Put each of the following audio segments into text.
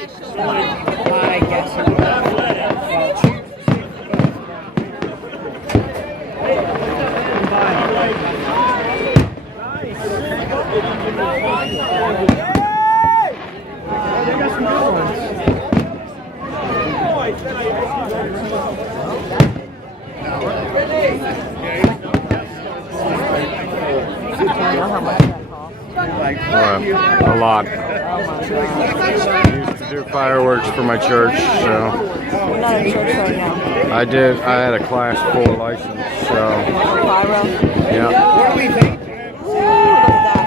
I guess it will. A lot. I used to do fireworks for my church, so. We're not in church right now. I did. I had a class 4 license, so. Pyro. Yeah. What do we think? Ooh, look at that.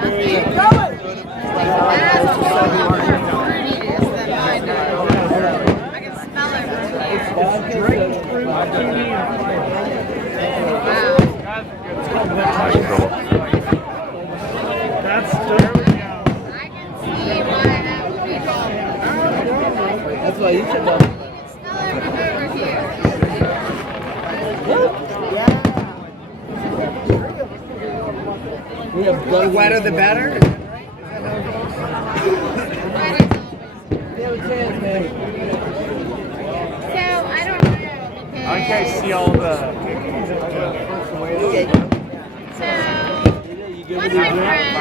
There we go. That's why you should know. We have the wetter the better. So I don't know. I can't see all the. So one of my friends.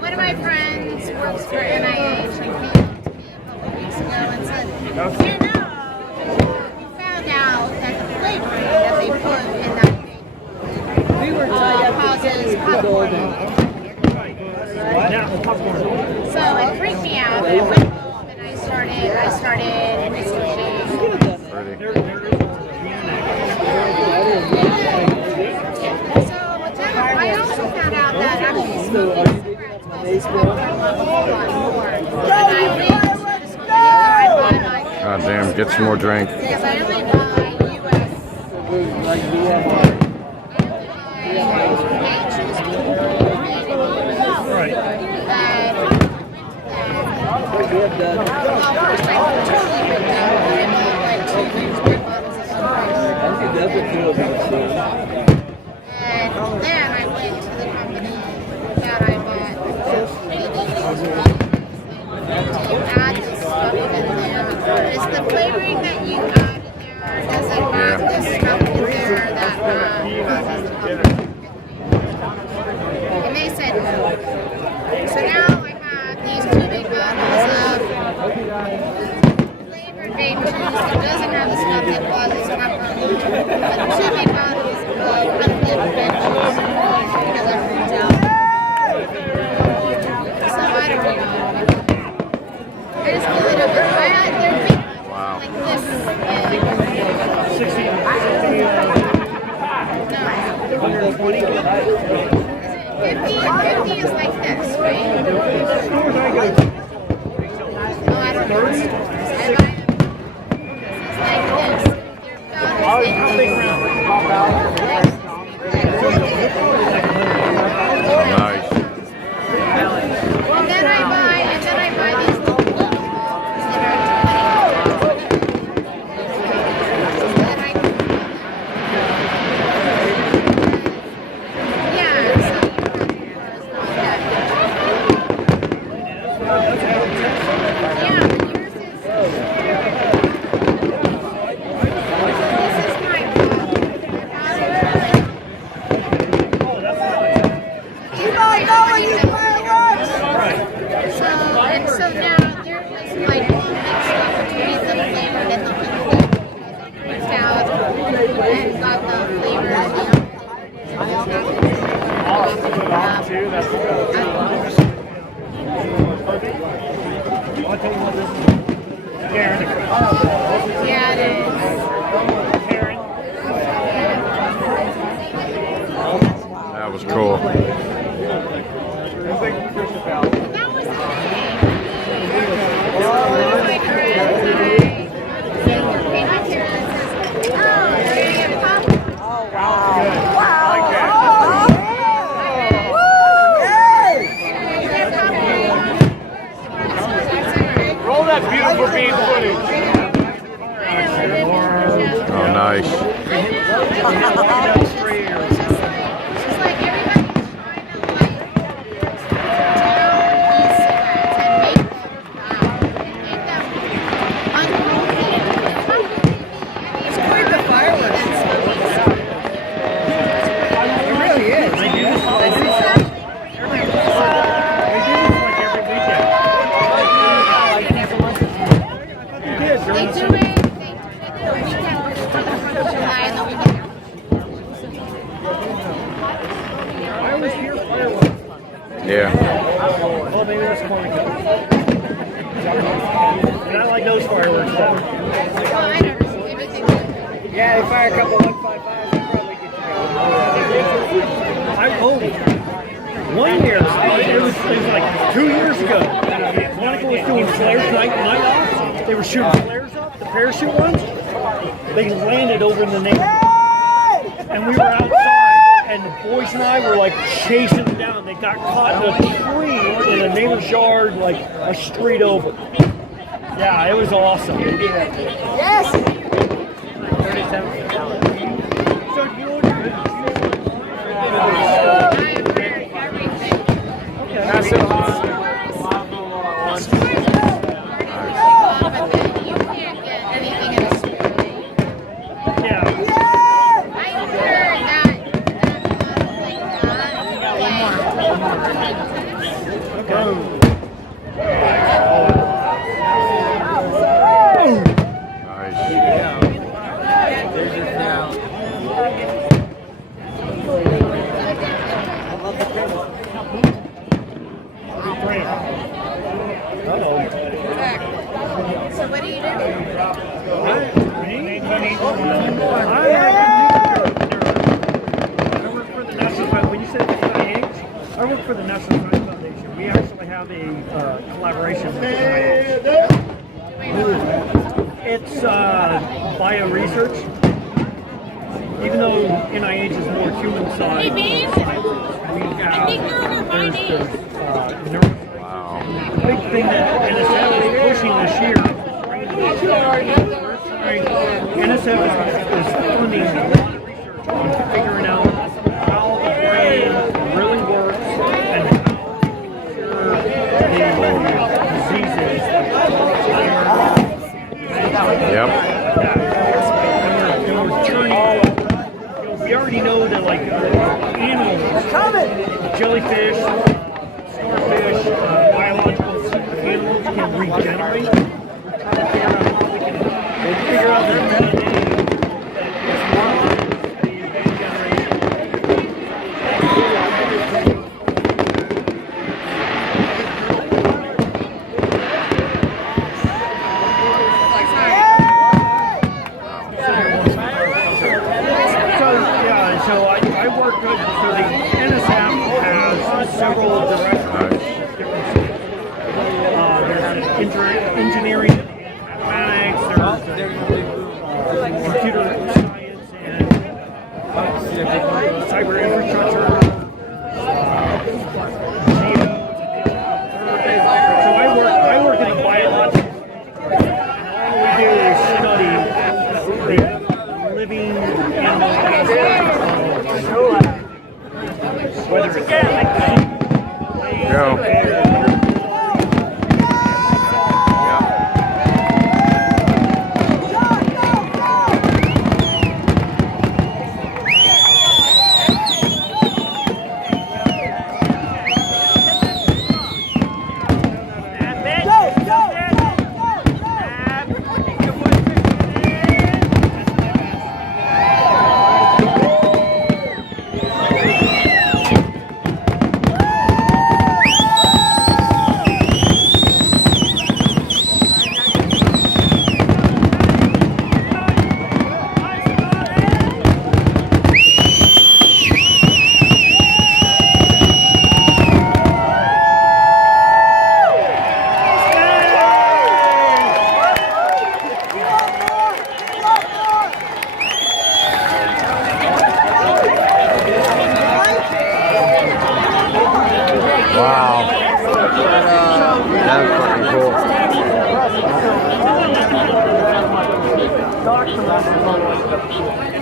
One of my friends works for NIH and came up to me a couple weeks ago and said, we found out that the flavoring that they put in that cake causes popcorn. So it freaked me out. I went home and I started researching. I also found out that actually smoking cigarettes causes God damn, get some more drink. Because I only buy U.S. And then I went to the company that I bought to add this stuff in there. Is the flavoring that you add in there, does it have this stuff in there that causes the popcorn? And they said no. So now I have these 2 big bottles of flavored vape juice that doesn't have the stuff that causes popcorn, but 2 big bottles of unflavored vape juice because I freaked out. So I don't know. I just feel it over. They're big like this. No. 50 is like this, right? Oh, I don't know. This is like this. Nice. And then I buy these little balls that are Nice. It's just like everybody's trying to like down these cigarettes and make them unhealthy. It's quite the fireworks. It really is. They do this like every weekend. They do it the weekend before the 4th of July and the weekend after. I always hear fireworks. Yeah. Well, maybe that's more like and I like those fireworks better. Well, I never see everything. Yeah, they fire a couple 155s. They probably get One year, it was like 2 years ago. Monica was doing flares night off. They were shooting flares up, the parachute ones. They landed over in the neighborhood. And we were outside, and the boys and I were like chasing them down. They got caught in a tree in a neighbor's yard, like a street over. Yeah, it was awesome. Yes! So you Pass it on. You can't get anything in a store. yeah. I heard that So what do you do? I work for the National Science Foundation. We actually have a collaboration with NIH. It's bio research. Even though NIH is more human science, we have Wow. the big thing that NSF is pushing this year. NSF is funding a lot of research on figuring out how the brain really works and how to cure the diseases. Yep. And we're turning. We already know that like animals, jellyfish, starfish, biological animals can regenerate. We're trying to figure out how we can figure out their DNA. So I work with, so the NSF has several directors. There's engineering, mathematics, there's computer science, and cyber infrastructure. So I work in a biological, and all we do is study the living animals. Whether it's Go. box and that's the